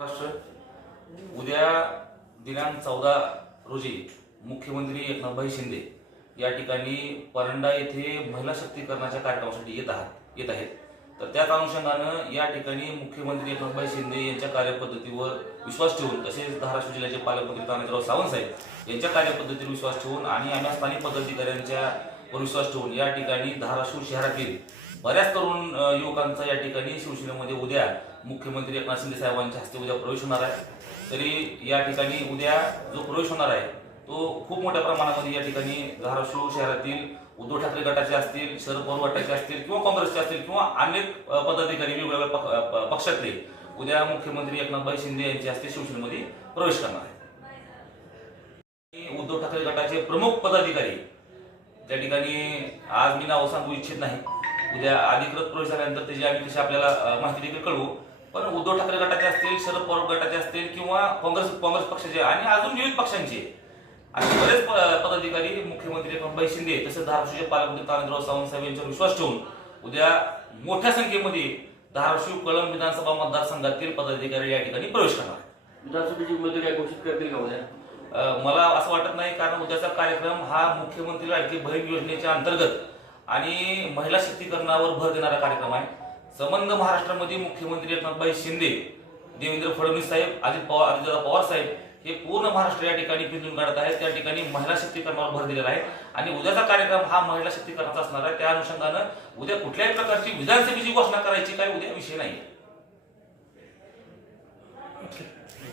महाराष्ट्र उद्या दिनांक चौदा रोजी मुख्यमंत्री एकनाथभाई शिंदे या ठिकाणी परंडा येथे महिला शक्तीकरणाच्या कार्यक्रमासाठी येत आहात येत आहेत तर त्याच अनुषंगानं या ठिकाणी मुख्यमंत्री एकनाथभाई शिंदे यांच्या कार्यपद्धतीवर विश्वास ठेवून तसेच धाराशिव जिल्ह्याचे पालकमंत्री तानाजीराव सावंत साहेब यांच्या कार्यपद्धतीवर विश्वास ठेवून आणि आम्ही स्थानिक पदाधिकाऱ्यांच्या वर विश्वास ठेवून या ठिकाणी धाराशिव शहरातील बऱ्याच तरुण युवकांचा या ठिकाणी शिवसेनेमध्ये उद्या मुख्यमंत्री एकनाथ शिंदे साहेबांच्या हस्ते उद्या प्रवेश होणार आहे तरी या ठिकाणी उद्या जो प्रवेश होणार आहे तो खूप मोठ्या प्रमाणामध्ये या ठिकाणी धाराशिव शहरातील उद्धव ठाकरे गटाचे असतील शरद पवार गटाचे असतील किंवा काँग्रेसचे असतील किंवा अनेक पदाधिकारी वेगवेगळ्या पक्षातले उद्या मुख्यमंत्री एकनाथभाई शिंदे यांच्या हस्ते शिवसेनेमध्ये प्रवेश करणार आहे उद्धव ठाकरे गटाचे प्रमुख पदाधिकारी त्या ठिकाणी आज मी नाव सांगू इच्छित नाही उद्या म्हणजे अधिकृत प्रवेश झाल्यानंतर त्याची आम्ही तशी आपल्याला माहिती देखील कळवू पण उद्धव ठाकरे गटाचे असतील शरद पवार गटाचे असतील किंवा काँग्रेस काँग्रेस पक्षाचे आणि अजून विविध पक्षांचे असे बरेच पदाधिकारी मुख्यमंत्री एकनाथभाई शिंदे तसेच धाराशिवचे पालकमंत्री सावंत साहेब यांच्यावर विश्वास ठेवून उद्या मोठ्या संख्येमध्ये धाराशिव कळंब विधानसभा मतदारसंघातील पदाधिकारी या ठिकाणी प्रवेश करणार विधानसभेची उमेदवारी घोषित करतील का उद्या मला असं वाटत नाही कारण उद्याचा कार्यक्रम हा मुख्यमंत्री लाडकी बहीण योजनेच्या अंतर्गत आणि महिला शक्तीकरणावर भर देणारा कार्यक्रम आहे संबंध महाराष्ट्रामध्ये मुख्यमंत्री एकनाथभाई शिंदे देवेंद्र फडणवीस साहेब अजित पवार अजितदादा पवार साहेब हे पूर्ण महाराष्ट्र या ठिकाणी पिंजून काढत आहेत त्या ठिकाणी महिला शक्तीकरणावर भर दिलेला आहे आणि उद्याचा कार्यक्रम हा महिला शक्तीकरणाचा असणार आहे त्या अनुषंगानं उद्या कुठल्याही प्रकारची विधानसभेची घोषणा करायची काही उद्या विषय नाही